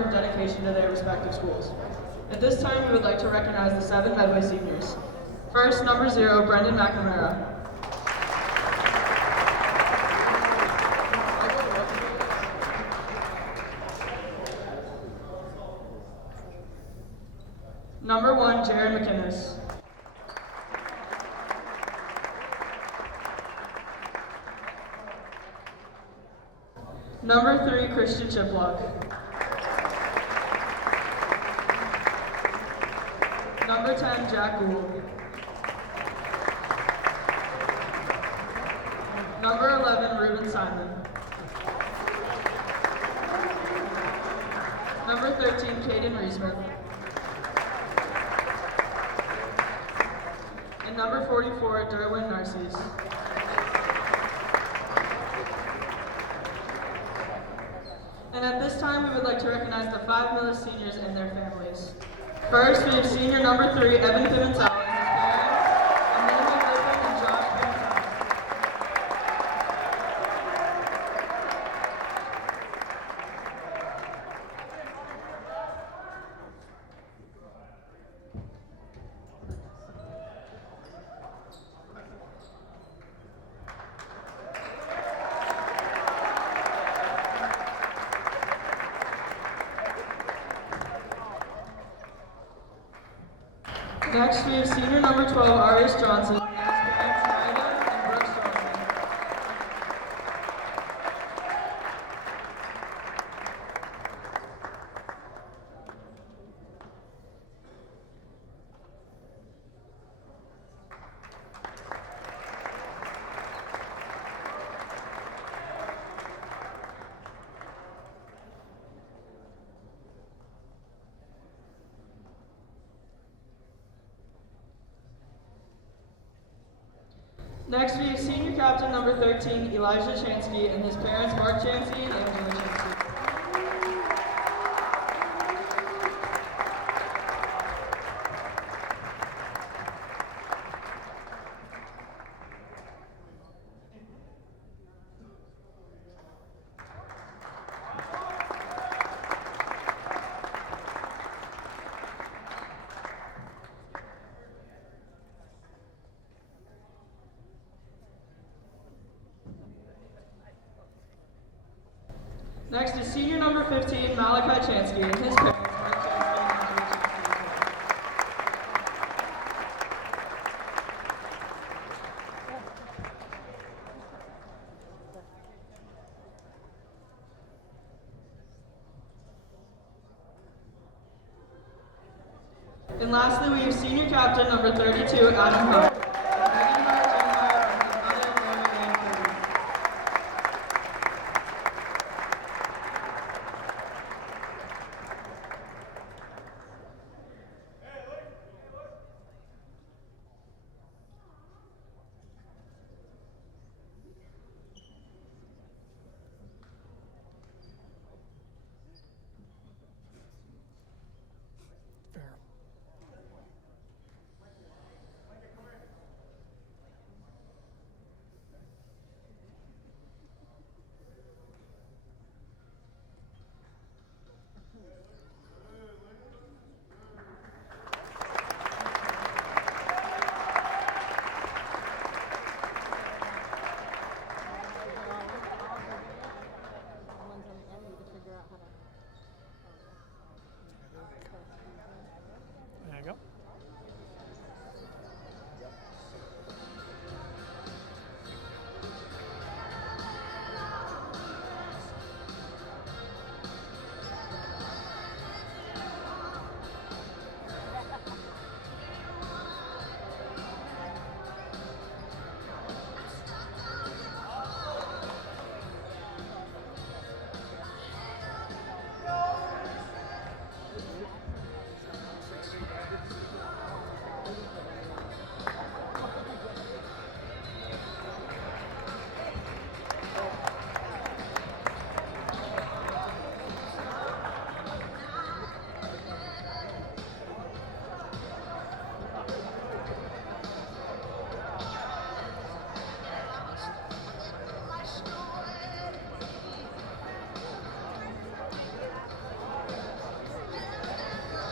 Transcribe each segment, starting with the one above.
work and dedication to their respective schools. At this time, we would like to recognize the 7 Medway seniors. First, number 0, Brendan McNamara. Number 1, Jared McInnes. Number 3, Christian Chiplock. Number 10, Jack Gould. Number 11, Ruben Simon. Number 13, Caden Reesman. And number 44, Derwin Narcisse. And at this time, we would like to recognize the 5 Millis seniors and their families. First, we have senior number 3, Evan Pimentel, and his parents, Amelia Griffin and Josh Pimentel. Next, we have senior number 12, Arias Johnson, and his parents, Ida and Brooks Johnson. Next, we have senior captain number 13, Elijah Chansky, and his parents, Mark Chansky and Angela Chansky. Next is senior number 15, Malachi Chansky, and his parents, Mark Chansky and Angela Chansky. And lastly, we have senior captain number 32, Adam Hope.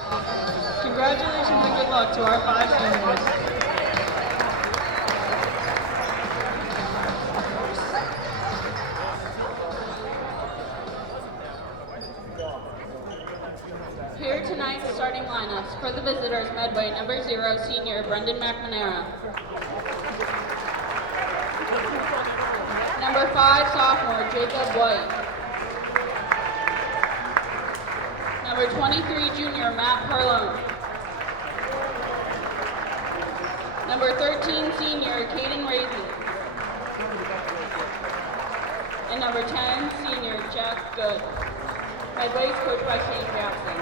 Congratulations and good luck to our 5 seniors. Here are tonight's starting lineups. For the visitors, Medway, number 0, senior Brendan McNamara. Number 5, sophomore Jacob White. Number 23, junior Matt Perlone. Number 13, senior Caden Raisy. And number 10, senior Jack Good. Medway is coached by Shane Jackson.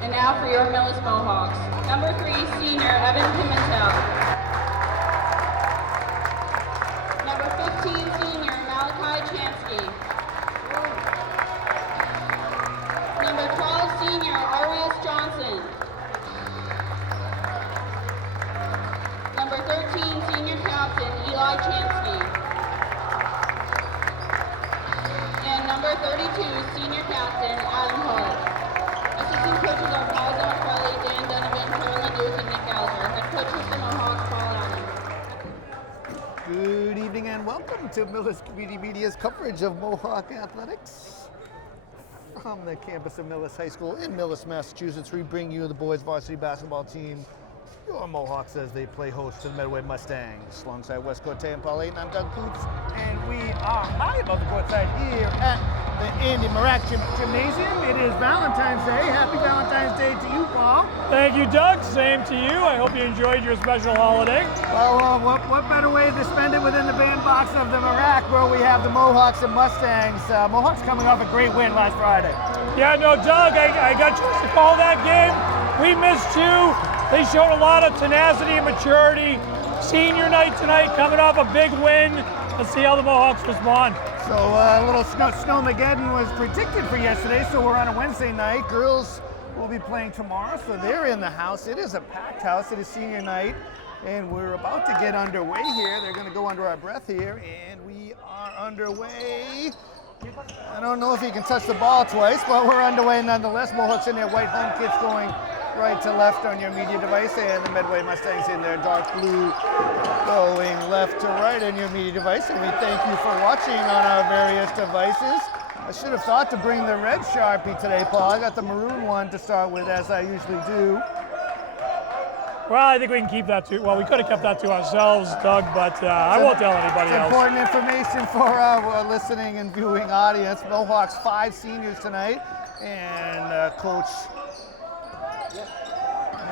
And now for your Millis Mohawks. Number 3, senior Evan Pimentel. Number 15, senior Malachi Chansky. Number 12, senior Arias Johnson. Number 13, senior captain Eli Chansky. And number 32, senior captain Adam Hull. Assistant coaches are Paul Zaffarelli, Dan Donovan, Carolyn Duke, and Nick Alger. Head coach is the Mohawks, Paul Allen. Good evening and welcome to Millis Community Media's coverage of Mohawk Athletics. From the campus of Millis High School in Millis, Massachusetts, we bring you the boys varsity basketball team, your Mohawks, as they play host to the Medway Mustangs. Alongside West Court and Paul Ayton, I'm Doug Coots, and we are high above the courtside here at the Andy Marak Gymnasium. It is Valentine's Day. Happy Valentine's Day to you, Paul. Thank you, Doug. Same to you. I hope you enjoyed your special holiday. Well, what better way to spend it within the bandbox of the Marak, where we have the Mohawks and Mustangs. Mohawks coming off a great win last Friday. Yeah, no, Doug, I got you to call that game. We missed you. They showed a lot of tenacity and maturity. Senior night tonight, coming off a big win. Let's see how the Mohawks respond. So a little snowmageddon was predicted for yesterday, so we're on a Wednesday night. Girls will be playing tomorrow, so they're in the house. It is a packed house. It is senior night, and we're about to get underway here. They're going to go under our breath here, and we are underway. I don't know if he can touch the ball twice, but we're underway nonetheless. Mohawks in their white home kits going right to left on your media device, and the Medway Mustangs in their dark blue going left to right on your media device. And we thank you for watching on our various devices. I should have thought to bring the red Sharpie today, Paul. I got the maroon one to start with, as I usually do. Well, I think we can keep that to, well, we could have kept that to ourselves, Doug, but I won't tell anybody else. Important information for our listening and viewing audience. Mohawks 5 seniors tonight, and Coach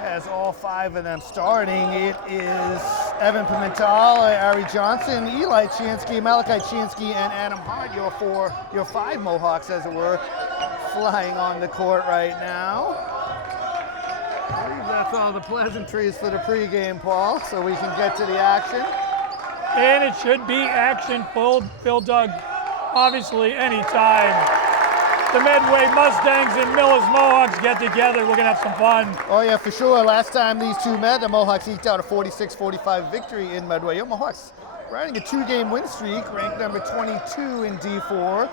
has all 5 of them starting. It is Evan Pimentel, Ari Johnson, Eli Chansky, Malachi Chansky, and Adam Hart, your 5 Mohawks, as it were, flying on the court right now. I believe that's all the pleasantries for the pregame, Paul, so we can get to the action. And it should be action-filled, Doug. Obviously, anytime the Medway Mustangs and Millis Mohawks get together, we're going to have some fun. Oh, yeah, for sure. Last time these two met, the Mohawks eked out a 46-45 victory in Medway. Your Mohawks riding a 2-game win streak, ranked number 22 in D4.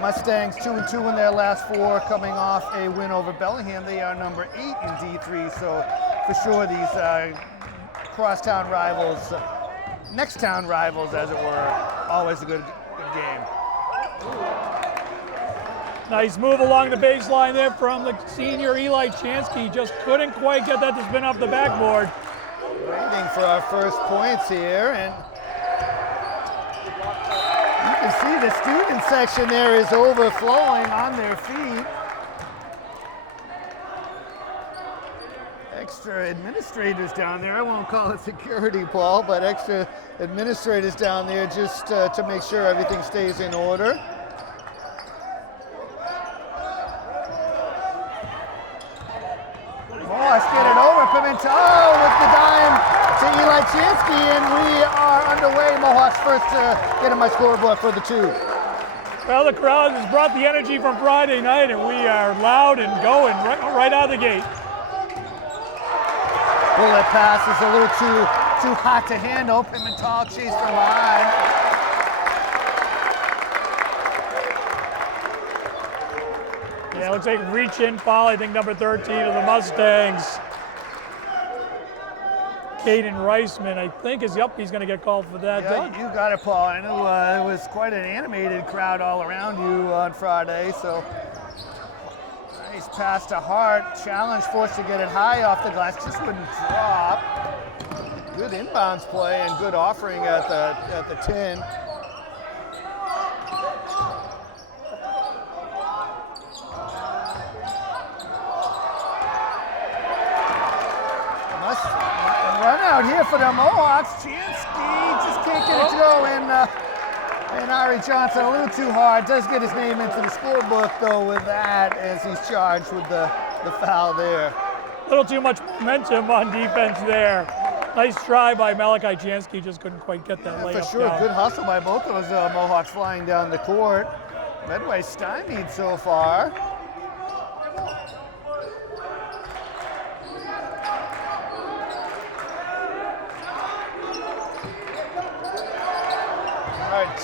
Mustangs 2-2 in their last 4, coming off a win over Bellingham. They are number 8 in D3, so for sure these crosstown rivals, next town rivals, as it were, always a good game. Nice move along the baseline there from the senior Eli Chansky. Just couldn't quite get that to spin off the backboard. Waiting for our first points here, and you can see the student section there is overflowing on their feet. Extra administrators down there. I won't call it security, Paul, but extra administrators down there just to make sure everything stays in order. Mohawks get it over. Pimentel with the dime to Eli Chansky, and we are underway. Mohawks first to get on my scoreboard for the 2. Well, the crowd has brought the energy from Friday night, and we are loud and going right out of the gate. Bullet pass is a little too hot to handle. Pimentel chased the line. Yeah, it looks like reach in foul, I think number 13 of the Mustangs. Caden Reisman, I think, is he's going to get called for that. Yeah, you got it, Paul. I know it was quite an animated crowd all around you on Friday, so nice pass to Hart. Challenge, forced to get it high off the glass, just wouldn't drop. Good inbounds play and good offering at the 10. Run out here for the Mohawks. Chansky just can't get it to go, and Ari Johnson a little too hard. Does get his name into the scorebook though with that, as he's charged with the foul there. A little too much momentum on defense there. Nice try by Malachi Chansky, just couldn't quite get that layup For sure, down. good hustle by both those Mohawks flying down the court. Medway stymied so far.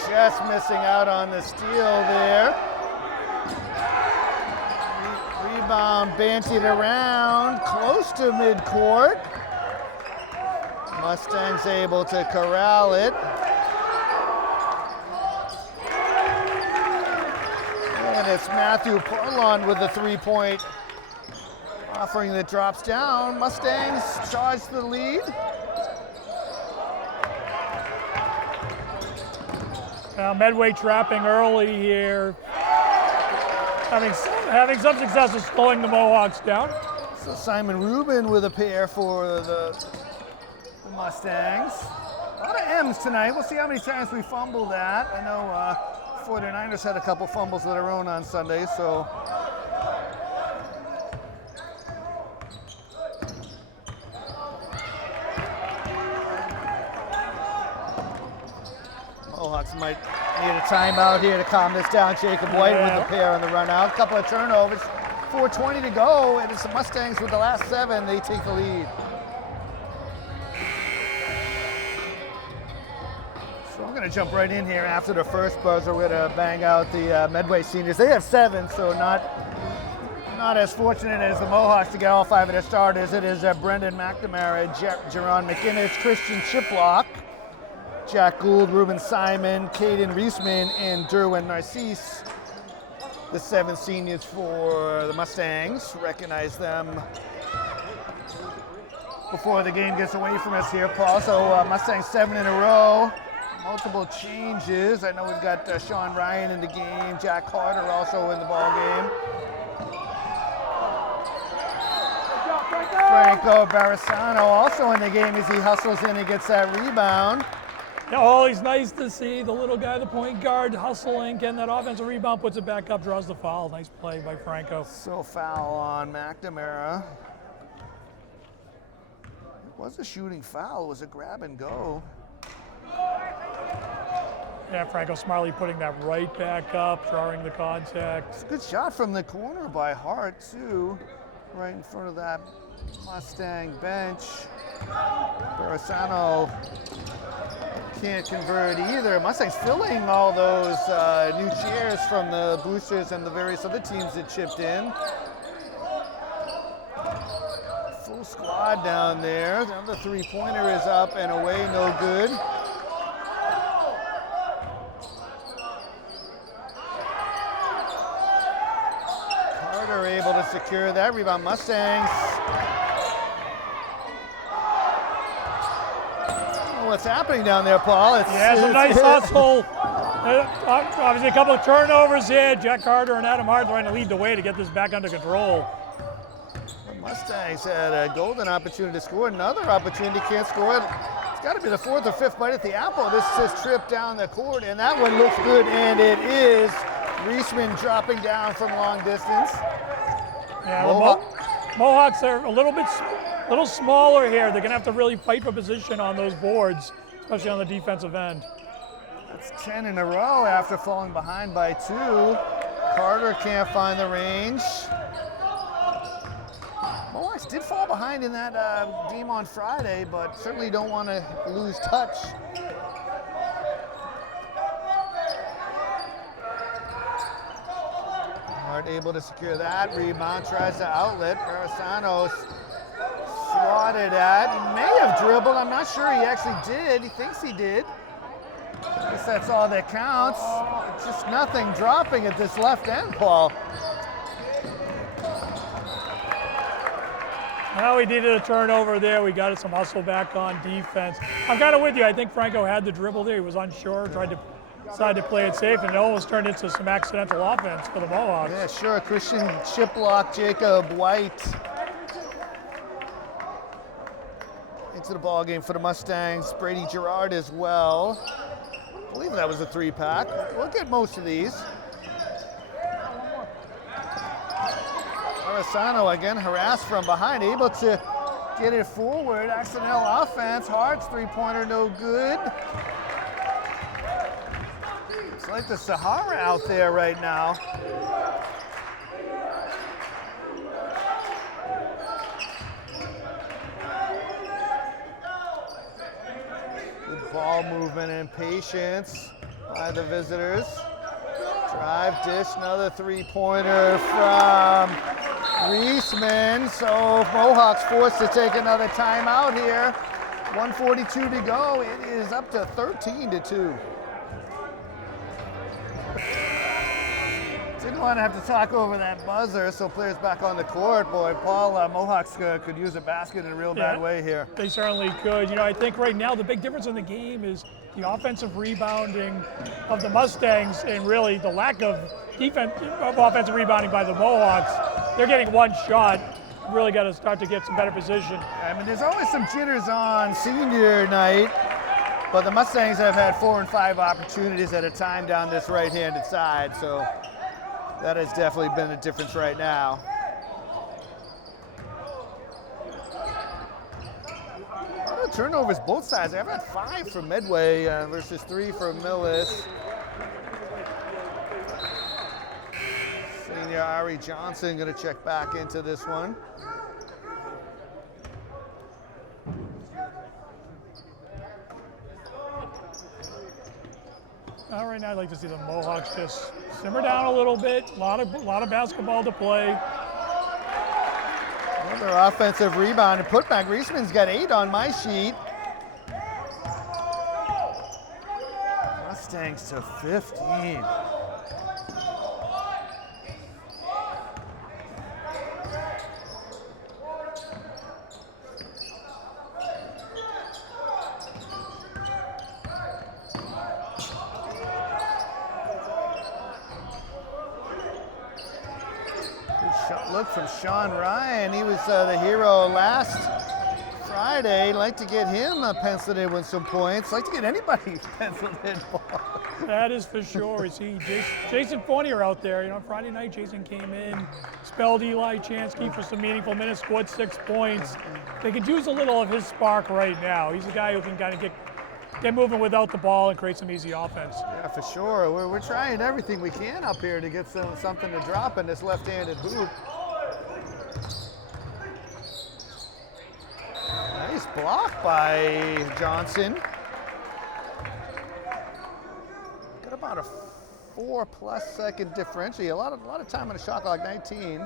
Just missing out on the steal there. Rebound bantied around, close to midcourt. Mustangs able to corral it. And it's Matthew Parlon with the three-point offering that drops down. Mustangs charge the lead. Now Medway trapping early here, having some success of slowing the Mohawks down. So Simon Rubin with a pair for the Mustangs. A lot of M's tonight. We'll see how many times we fumble that. I know 49ers had a couple fumbles of their own on Sunday, so. Mohawks might need a timeout here to calm this down. Jacob White with the pair on the run out. A couple of turnovers. 4:20 to go, and it's the Mustangs with the last 7. They take the lead. So I'm going to jump right in here after the first buzzer. We're going to bang out the Medway seniors. They have 7, so not as fortunate as the Mohawks to get all 5 of their starters. It is Brendan McNamara, Jerron McInnes, Christian Chiplock, Jack Gould, Ruben Simon, Caden Reisman, and Derwin Narcisse. The 7 seniors for the Mustangs. Recognize them before the game gets away from us here, Paul. So Mustangs 7 in a row. Multiple changes. I know we've got Sean Ryan in the game. Jack Carter also in the ball game. Franco Barisano also in the game as he hustles in and gets that rebound. Yeah, always nice to see the little guy, the point guard, hustling, getting that offensive rebound, puts it back up, draws the foul. Nice play by Franco. So foul on McNamara. It was a shooting foul. It was a grab and go. Yeah, Franco smartly putting that right back up, drawing the contact. It's a good shot from the corner by Hart, too. Right in front of that Mustang bench. Barisano can't convert either. Mustangs filling all those new chairs from the boosters and the various other teams that chipped in. Full squad down there. The other three-pointer is up and away, no good. Carter able to secure that rebound. Mustangs. What's happening down there, Paul? It's a nice hustle. Obviously a couple of turnovers here. Jack Carter and Adam Hart trying to lead the way to get this back under control. The Mustangs had a golden opportunity to score. Another opportunity, can't score it. It's got to be the 4th or 5th bite at the apple. This is tripped down the court, and that one looks good, and it is. Reisman dropping down from long distance. Yeah, the Mohawks are a little smaller here. They're going to have to really fight for position on those boards, especially on the defensive end. That's 10 in a row after falling behind by 2. Carter can't find the range. Mohawks did fall behind in that game on Friday, but certainly don't want to lose touch. Hart able to secure that. Rebound, tries to outlet. Barisano swatted at. He may have dribbled. I'm not sure he actually did. He thinks he did. I guess that's all that counts. Just nothing dropping at this left end, Paul. Well, we needed a turnover there. We got some hustle back on defense. I'm kind of with you. I think Franco had the dribble there. He was unsure, decided to play it safe, and it almost turned into some accidental offense for the Mohawks. Yeah, sure. Christian Chiplock, Jacob White into the ball game for the Mustangs. Brady Gerard as well. I believe that was a 3-pack. We'll get most of these. Barisano again harassed from behind, able to get it forward. Accidental offense. Hart's 3-pointer no good. It's like the Sahara out there right now. Good ball movement and patience by the visitors. Drive, dish, another 3-pointer from Reisman. So Mohawks forced to take another timeout here. 1:42 to go. It is up to 13-2. Didn't want to have to talk over that buzzer, so players back on the court. Boy, Paul, Mohawks could use a basket in a real bad way here. They certainly could. You know, I think right now the big difference in the game is the offensive rebounding of the Mustangs and really the lack of offensive rebounding by the Mohawks. They're getting one shot. Really got to start to get some better position. I mean, there's always some jitters on senior night, but the Mustangs have had 4 and 5 opportunities at a time down this right-handed side, so that has definitely been the difference right now. Turnovers both sides. I've had 5 for Medway versus 3 for Millis. Senior Ari Johnson going to check back into this one. Right now, I'd like to see the Mohawks just simmer down a little bit. A lot of basketball to play. Another offensive rebound and putback. Reisman's got 8 on my sheet. Mustangs to 15. Look from Sean Ryan. He was the hero last Friday. Like to get him penciled in with some points. Like to get anybody penciled in. That is for sure. You see Jason Fournier out there. You know, Friday night Jason came in, spelled Eli Chansky for some meaningful minutes, scored 6 points. They could use a little of his spark right now. He's a guy who can kind of get moving without the ball and create some easy offense. Yeah, for sure. We're trying everything we can up here to get something to drop in this left-handed hoop. Nice block by Johnson. Got about a 4+ second differential. A lot of time on the shot clock, 19.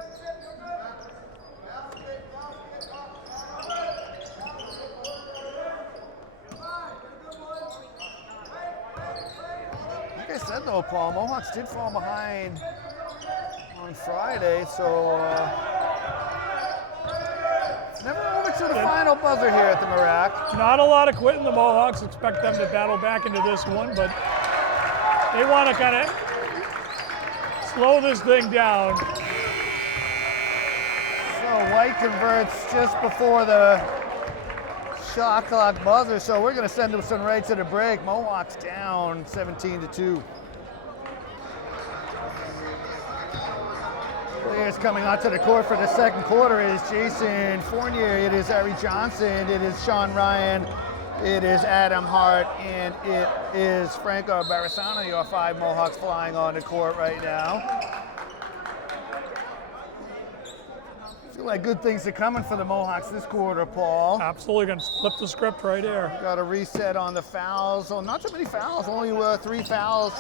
Like I said though, Paul, Mohawks did fall behind on Friday, so never over to the final buzzer here at the Marac. Not a lot of quitting. The Mohawks expect them to battle back into this one, but they want to kind of slow this thing down. So White converts just before the shot clock buzzer, so we're going to send them some right to the break. Mohawks down 17-2. Players coming onto the court for the second quarter is Jason Fournier, it is Ari Johnson, it is Sean Ryan, it is Adam Hart, and it is Franco Barisano, your 5 Mohawks flying on the court right now. Feel like good things are coming for the Mohawks this quarter, Paul. Absolutely, going to flip the script right here. Got a reset on the fouls. Oh, not too many fouls, only 3 fouls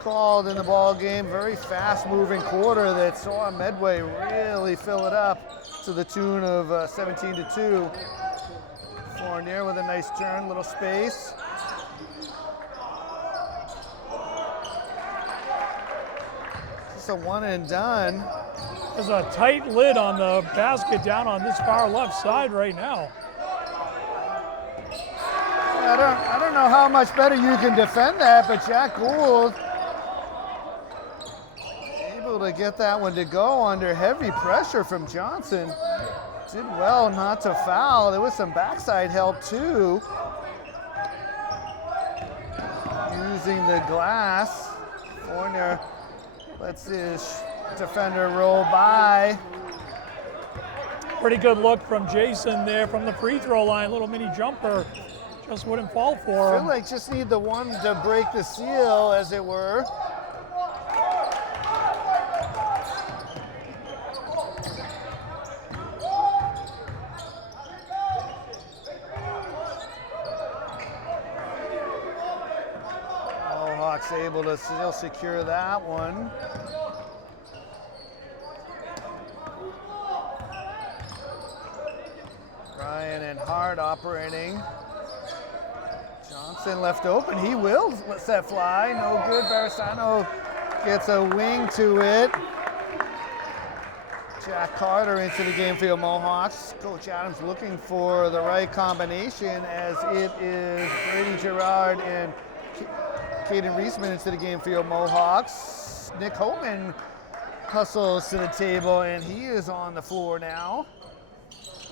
called in the ball game. Very fast-moving quarter that saw Medway really fill it up to the tune of 17-2. Fournier with a nice turn, little space. Just a one and done. There's a tight lid on the basket down on this far left side right now. I don't know how much better you can defend that, but Jack Gould able to get that one to go under heavy pressure from Johnson. Did well not to foul. There was some backside help too. Using the glass. Fournier lets his defender roll by. Pretty good look from Jason there from the free throw line. Little mini jumper. Just wouldn't fall for I him. feel like just need the one to break the seal, as it were. Mohawks able to still secure that one. Ryan and Hart operating. Johnson left open. He will let that fly. No good. Barisano gets a wing to it. Jack Carter into the game for the Mohawks. Coach Adams looking for the right combination, as it is Brady Gerard and Caden Reisman into the game for your Mohawks. Nick Holman hustles to the table, and he is on the floor now.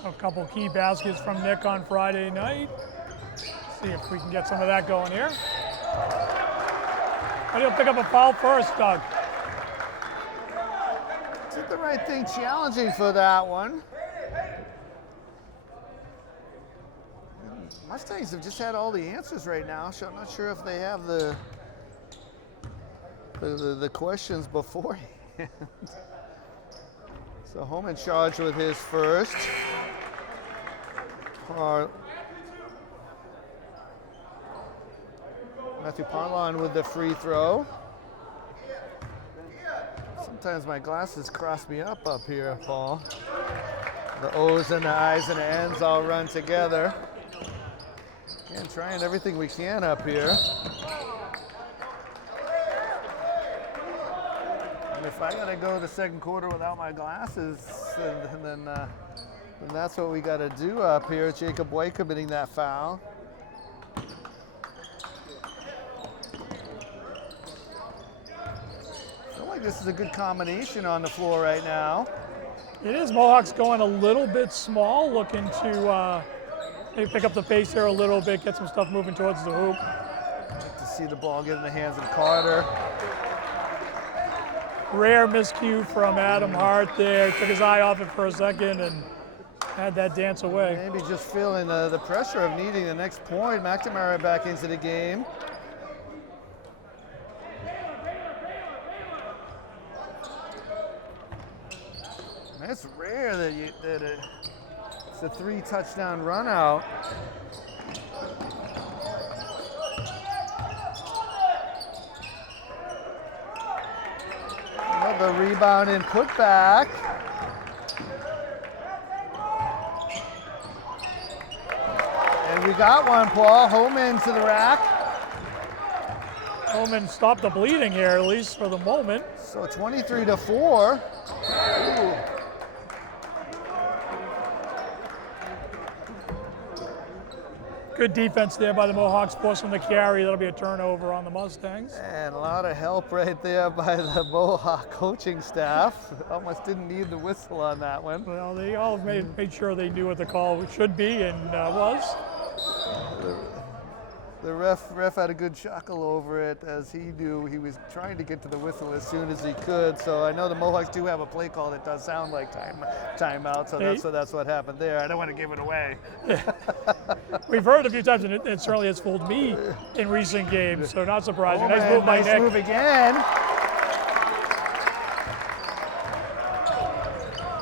A couple key baskets from Nick on Friday night. See if we can get some of that going here. But he'll pick up a foul first, Doug. Did the right thing, challenging for that one. Mustangs have just had all the answers right now, so I'm not sure if they have the questions beforehand. So Holman charged with his first. Matthew Parlon with the free throw. Sometimes my glasses cross me up here, Paul. The O's and the I's and the N's all run together. Again, trying everything we can up here. And if I gotta go the second quarter without my glasses, then that's what we gotta do up here. Jacob White committing that foul. This is a good combination on the floor right now. It is. Mohawks going a little bit small, looking to maybe pick up the pace there a little bit, get some stuff moving towards the hoop. Like to see the ball get in the hands of Carter. Rare miscue from Adam Hart there. Took his eye off it for a second and had that dance away. Maybe just feeling the pressure of needing the next point. McNamara back into the game. It's rare that it's a 3-touchdown run out. Another rebound and put back. And we got one, Paul. Holman to the rack. Holman stopped the bleeding here, at least for the moment. So 23-4. Ooh. Good defense there by the Mohawks, forcing the carry. That'll be a turnover on the Mustangs. And a lot of help right there by the Mohawk coaching staff. Almost didn't need the whistle on that one. Well, they all made sure they knew what the call should be and was. The ref had a good chuckle over it, as he knew he was trying to get to the whistle as soon as he could. So I know the Mohawks do have a play call that does sound like timeout. So that's what happened there. I don't want to give it away. We've heard it a few times, and it certainly has fooled me in recent games. So not surprising. Oh, Nice man, move by nice Nick. move again.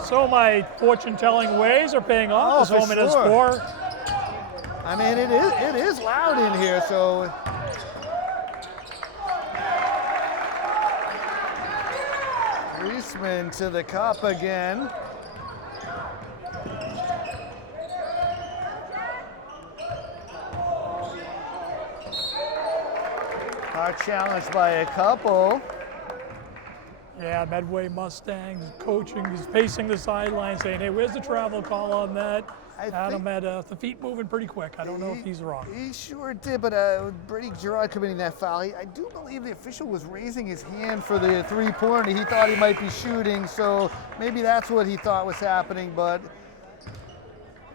So my fortune-telling ways are paying off. Oh, This Holman has sure. 4. I mean, it is loud in here, so Reisman to the cup again. Hard challenge by a couple. Yeah, Medway Mustangs coaching is pacing the sideline saying, hey, where's the travel call on that? Adam had the feet moving pretty quick. I don't know if he's wrong. He sure did, but Brady Gerard committing that foul. I do believe the official was raising his hand for the three-pointer. He thought he might be shooting, so maybe that's what he thought was happening, but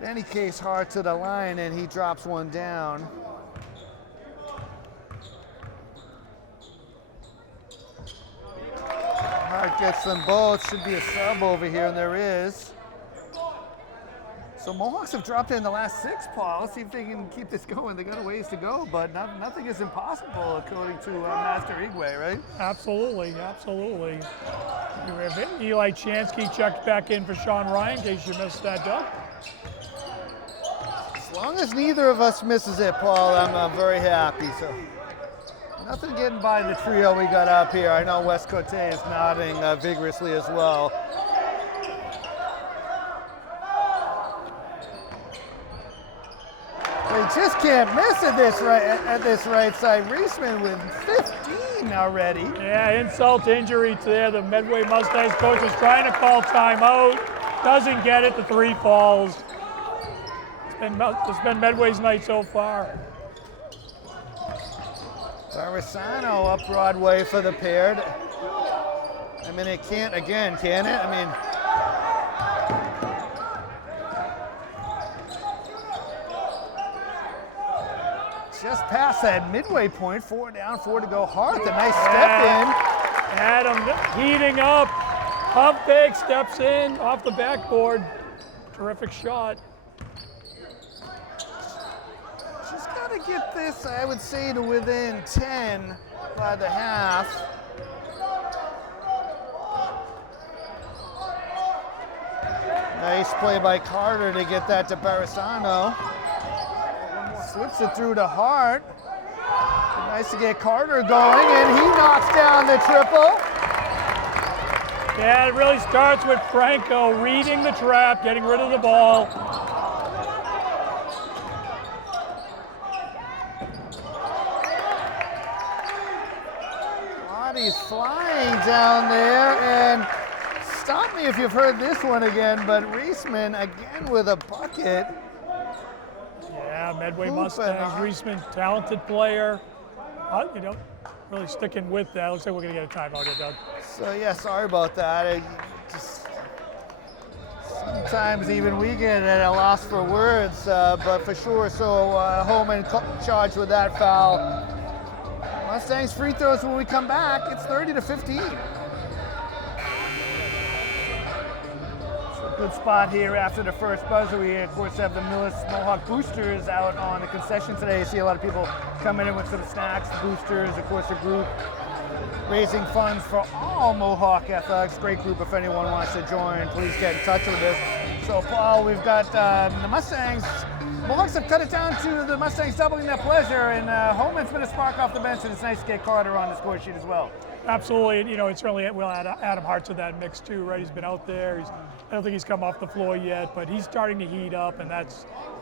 in any case, Hart to the line, and he drops one down. Hart gets them both. Should be a sub over here, and there is. So Mohawks have dropped in the last 6, Paul. Let's see if they can keep this going. They got a ways to go, but nothing is impossible according to Master Igwe, right? Absolutely, absolutely. You have Eli Chansky checked back in for Sean Ryan in case you missed that, Doug. As long as neither of us misses it, Paul, I'm very happy. So nothing getting by the trio we got up here. I know West Cote is nodding vigorously as well. They just can't miss at this right side. Reisman with 15 already. Yeah, insult to injury to there. The Medway Mustangs coach is trying to call timeout. Doesn't get it. The 3 falls. It's been Medway's night so far. Barisano up Broadway for the pair. I mean, it can't again, can it? I mean, just past that midway point, 4 down, 4 to go. Hart, a nice step in. Adam heating up. Pump fake, steps in off the backboard. Terrific shot. Just got to get this, I would say, to within 10 by the half. Nice play by Carter to get that to Barisano. Slips it through to Hart. Nice to get Carter going, and he knocks down the triple. Yeah, it really starts with Franco reading the trap, getting rid of the ball. Body's flying down there, and stop me if you've heard this one again, but Reisman again with a bucket. Yeah, Medway Mustangs, Reisman, talented player. You know, really sticking with that. Looks like we're going to get a timeout here, Doug. So, yeah, sorry about that. Sometimes even we get at a loss for words, but for sure. So, Holman charged with that foul. Mustangs free throws when we come back. It's 30-15. Good spot here after the first buzzer. We, of course, have the Millis Mohawk Boosters out on the concession today. You see a lot of people coming in with some snacks. The Boosters, of course, a group raising funds for all Mohawk athletics. Great group. If anyone wants to join, please get in touch with us. So, Paul, we've got the Mustangs. Mohawks have cut it down to the Mustangs doubling their pleasure, and Holman's been a spark off the bench, and it's nice to get Carter on the score sheet as well. Absolutely, you know, it's certainly will add Adam Hart to that mix too, right? He's been out there. I don't think he's come off the floor yet, but he's starting to heat up, and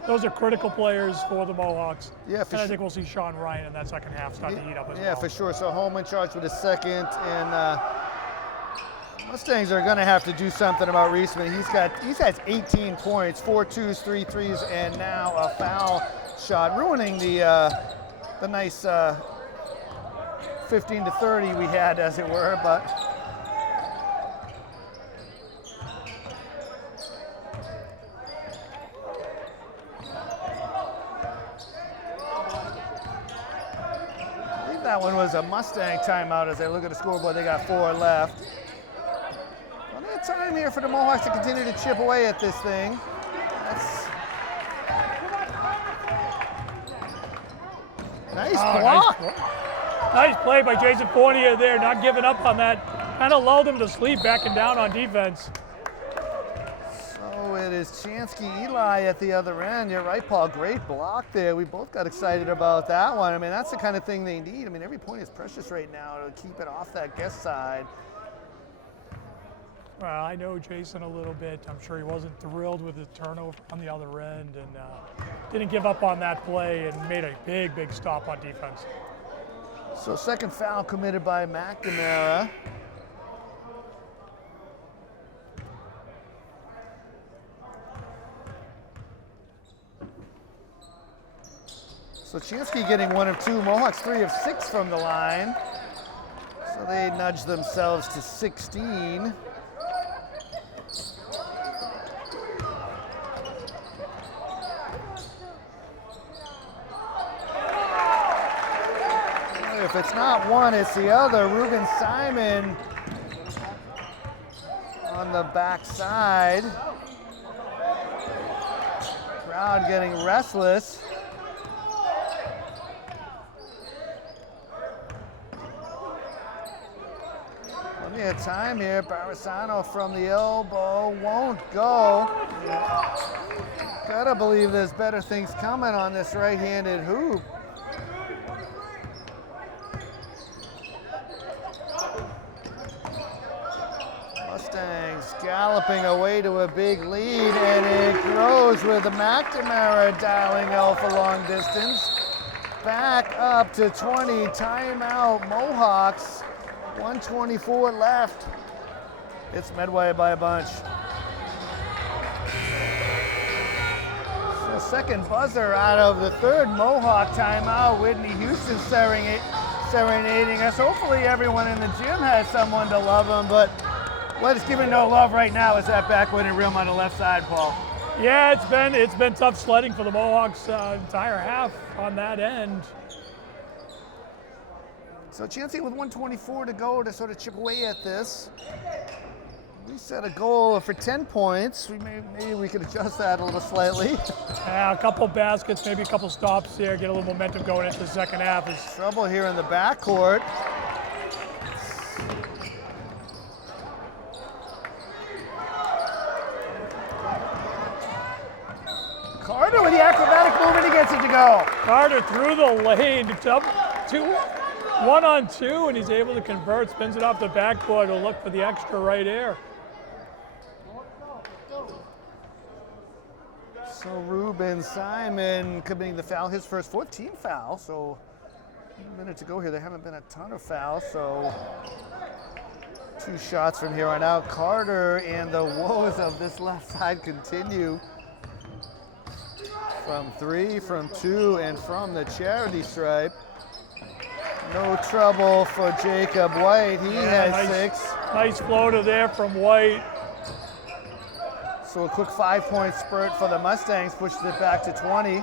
those are critical players for the Mohawks. Yeah, for and I think we'll see Sean Ryan in that second half start to heat up as well. Yeah, for sure. So Holman charged with a second, and Mustangs are going to have to do something about Reisman. He's had 18 points, 4 twos, 3 threes, and now a foul shot, ruining the nice 15-30 we had, as it were, but I believe that one was a Mustang timeout. As I look at the scoreboard, they got 4 left. Plenty of time here for the Mohawks to continue to chip away at this thing. Nice block. Nice play by Jason Fournier there, not giving up on that. Kind of lulled him to sleep, backing down on defense. So it is Chansky Eli at the other end. You're right, Paul. Great block there. We both got excited about that one. I mean, that's the kind of thing they need. I mean, every point is precious right now to keep it off that guest side. Well, I know Jason a little bit. I'm sure he wasn't thrilled with his turnover on the other end and didn't give up on that play and made a big stop on defense. So second foul committed by McNamara. So Chansky getting 1 of 2. Mohawks 3 of 6 from the line. So they nudge themselves to 16. If it's not one, it's the other. Ruben Simon on the backside. Crowd getting restless. Plenty of time here. Barisano from the elbow won't go. Gotta believe there's better things coming on this right-handed hoop. Mustangs galloping away to a big lead, and it grows with the McNamara dialing Elf a long distance. Back up to 20, timeout Mohawks, 1:24 left. It's Medway by a bunch. So second buzzer out of the third Mohawk timeout. Whitney Houston serenading us. Hopefully everyone in the gym has someone to love them, but what is giving no love right now is that backwooden rim on the left side, Paul. Yeah, it's been tough sledding for the Mohawks entire half on that end. So Chansey with 1:24 to go to sort of chip away at this. We set a goal for 10 points. Maybe we could adjust that a little slightly. A couple baskets, maybe a couple stops here, get a little momentum going into the second half. Trouble here in the backcourt. Carter with the acrobatic movement, he gets it to go. Carter through the lane, up 1-on-2, and he's able to convert, spins it off the backboard to look for the extra right air. So Ruben Simon committing the foul, his first 14 foul, so a minute to go here. There haven't been a ton of fouls, so 2 shots from here on out. Carter and the woes of this left side continue. From 3, from 2, and from the charity stripe. No trouble for Jacob White. He has 6. Nice floater there from White. So a quick 5-point spurt for the Mustangs, pushes it back to 20.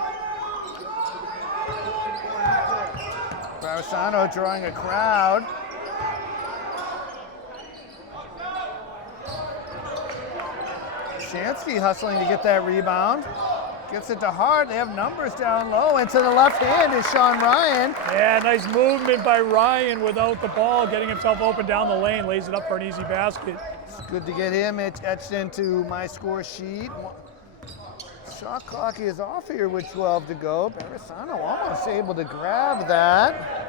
Barisano drawing a crowd. Chansky hustling to get that rebound. Gets it to Hart. They have numbers down low. And to the left hand is Sean Ryan. Yeah, nice movement by Ryan without the ball, getting himself open down the lane, lays it up for an easy basket. It's good to get him etched into my score sheet. Shot clock is off here with 12 to go. Barisano almost able to grab that.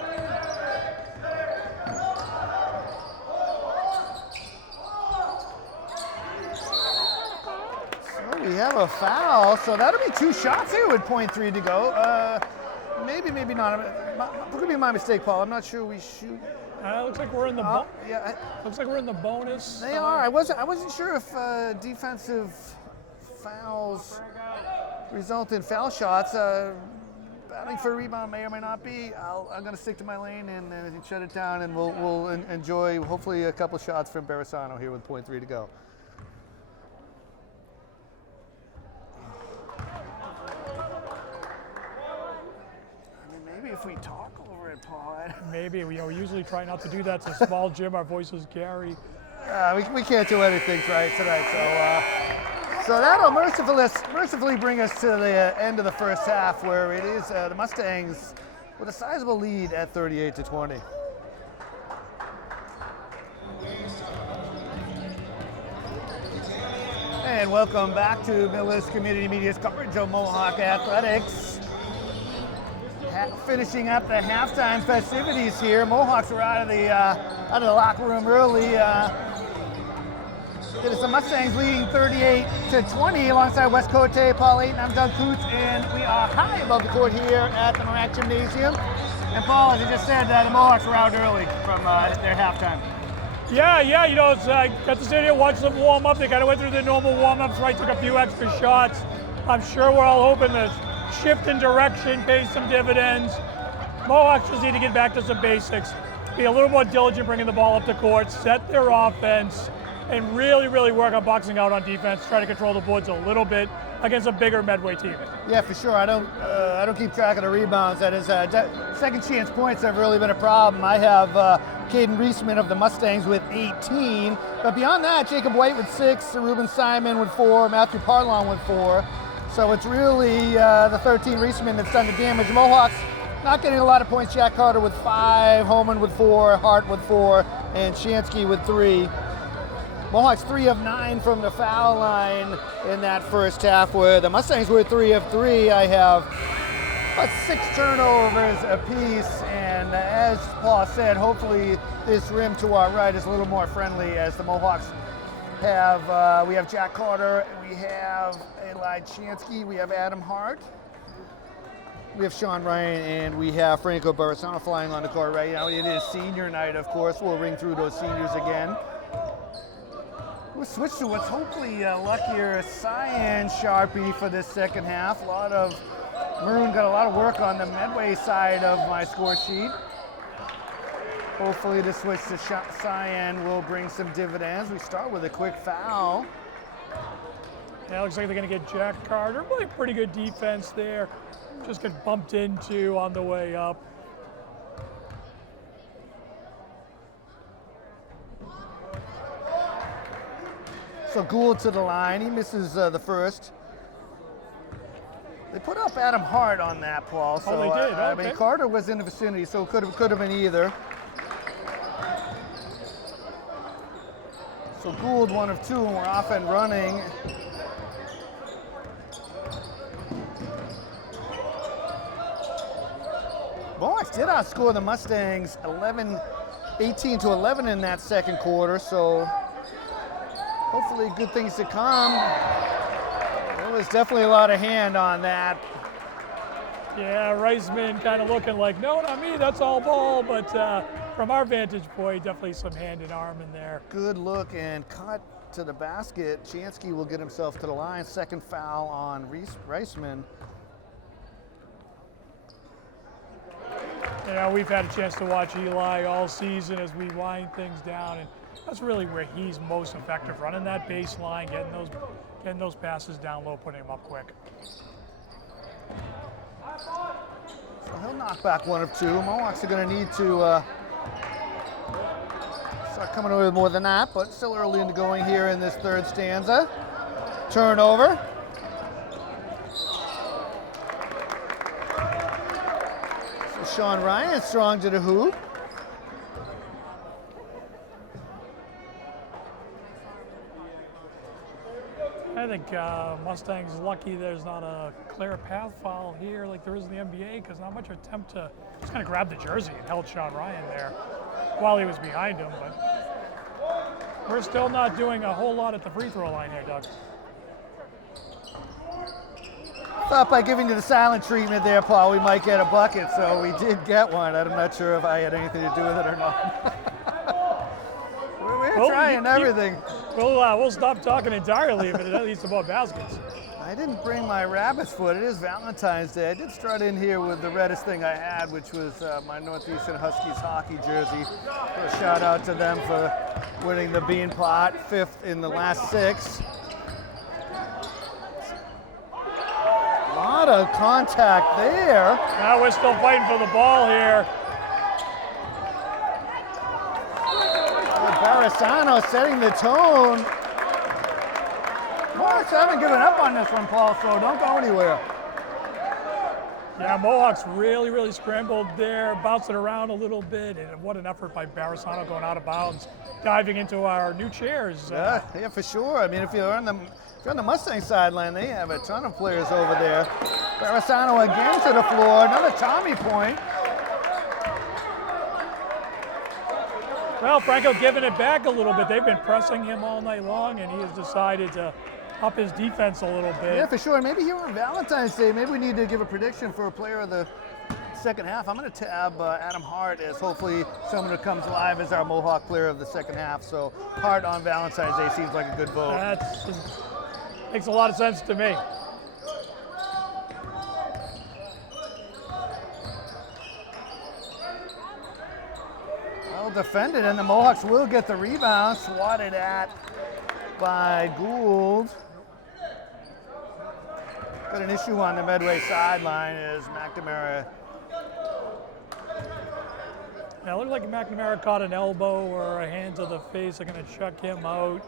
We have a foul, so that'll be 2 shots here with .3 to go. Maybe not. Could be my mistake, Paul. I'm not sure we shoot. Looks like we're in the looks like we're in the bonus. They are. I wasn't sure if defensive fouls result in foul shots. Battling for a rebound may or may not be. I'm going to stick to my lane and shut it down, and we'll enjoy hopefully a couple shots from Barisano here with .3 to go. If we talk over it, Paul. Maybe. We usually try not to do that. It's a small gym. Our voices carry. We can't do anything right tonight. So that'll mercifully bring us to the end of the first half, where it is the Mustangs with a sizable lead at 38-20. And welcome back to Millis Community Media's coverage of Mohawk Athletics. Finishing up the halftime festivities here. Mohawks are out of the locker room early. It is the Mustangs leading 38-20 alongside West Cote, Paul Ayton. I'm Doug Coots, and we are high above the court here at the Marac Gymnasium. And Paul, as you just said, the Mohawks were out early from their halftime. Yeah, it's got to sit here, watch them warm up. They kind of went through the normal warm-ups, right? Took a few extra shots. I'm sure we're all hoping the shift in direction pays some dividends. Mohawks just need to get back to some basics, be a little more diligent bringing the ball up the court, set their offense, and really, really work on boxing out on defense, try to control the boards a little bit against a bigger Medway team. Yeah, for sure. I don't keep track of the rebounds. That is, second chance points have really been a problem. I have Caden Reisman of the Mustangs with 18, but beyond that, Jacob White with 6, Ruben Simon with 4, Matthew Parlon with 4. So it's really the 13 Reisman that's done the damage. Mohawks not getting a lot of points. Jack Carter with 5, Holman with 4, Hart with 4, and Shansky with 3. Mohawks 3 of 9 from the foul line in that first half, where the Mustangs were 3 of 3. I have about 6 turnovers apiece, and as Paul said, hopefully this rim to our right is a little more friendly, as the Mohawks have, we have Jack Carter, we have Eli Shansky, we have Adam Hart, we have Sean Ryan, and we have Franco Barisano flying on the court right now. It is senior night, of course. We'll ring through those seniors again. We'll switch to what's hopefully a luckier cyan Sharpie for this second half. A lot of maroon, got a lot of work on the Medway side of my score sheet. Hopefully the switch to cyan will bring some dividends. We start with a quick foul. Yeah, looks like they're going to get Jack Carter. Really pretty good defense there. Just get bumped into on the way up. So Gould to the line. He misses the first. They put up Adam Hart on that, Paul. So, they did. Okay. I mean, Carter was in the vicinity, so it could have been either. So Gould 1 of 2, and we're off and running. Mohawks did outscore the Mustangs 18-11 in that second quarter, so hopefully good things to come. There was definitely a lot of hand on that. Yeah, Reisman kind of looking like, no, not me, that's all ball, but from our vantage point, definitely some hand and arm in there. Good look and cut to the basket. Shansky will get himself to the line. Second foul on Reisman. Yeah, we've had a chance to watch Eli all season as we wind things down, and that's really where he's most effective, running that baseline, getting those passes down low, putting them up quick. So he'll knock back 1 of 2. Mohawks are going to need to start coming away with more than that, but still early into going here in this third stanza. Turnover. So Sean Ryan strong to the hoop. I think Mustangs lucky there's not a clear path foul here like there is in the NBA, because not much attempt to just kind of grab the jersey and held Sean Ryan there while he was behind him. But we're still not doing a whole lot at the free throw line here, Doug. Thought by giving you the silent treatment there, Paul, we might get a bucket, so we did get one. I'm not sure if I had anything to do with it or not. We're trying everything. We'll stop talking entirely if it at least about baskets. I didn't bring my rabbit's foot. It is Valentine's Day. I did start in here with the reddest thing I had, which was my Northeastern Huskies hockey jersey. So a shout out to them for winning the Bean Pot, 5th in the last 6. A lot of contact there. Now we're still fighting for the ball here. Barisano setting the tone. Mohawks haven't given up on this one, Paul, so don't go anywhere. Yeah, Mohawks really, really scrambled there, bouncing around a little bit, and what an effort by Barisano going out of bounds, diving into our new chairs. Yeah, for sure. I mean, if you're on the Mustang sideline, they have a ton of players over there. Barisano again to the floor, another Tommy point. Well, Franco giving it back a little bit. They've been pressing him all night long, and he has decided to up his defense a little bit. Yeah, for sure. Maybe here on Valentine's Day, maybe we need to give a prediction for a player of the second half. I'm going to tab Adam Hart as hopefully someone who comes live as our Mohawk player of the second half. So Hart on Valentine's Day seems like a good vote. That makes a lot of sense to me. Well defended, and the Mohawks will get the rebound. Swatted at by Gould. Got an issue on the Medway sideline as McNamara. Yeah, it looked like McNamara caught an elbow or a hand to the face. They're going to chuck him out.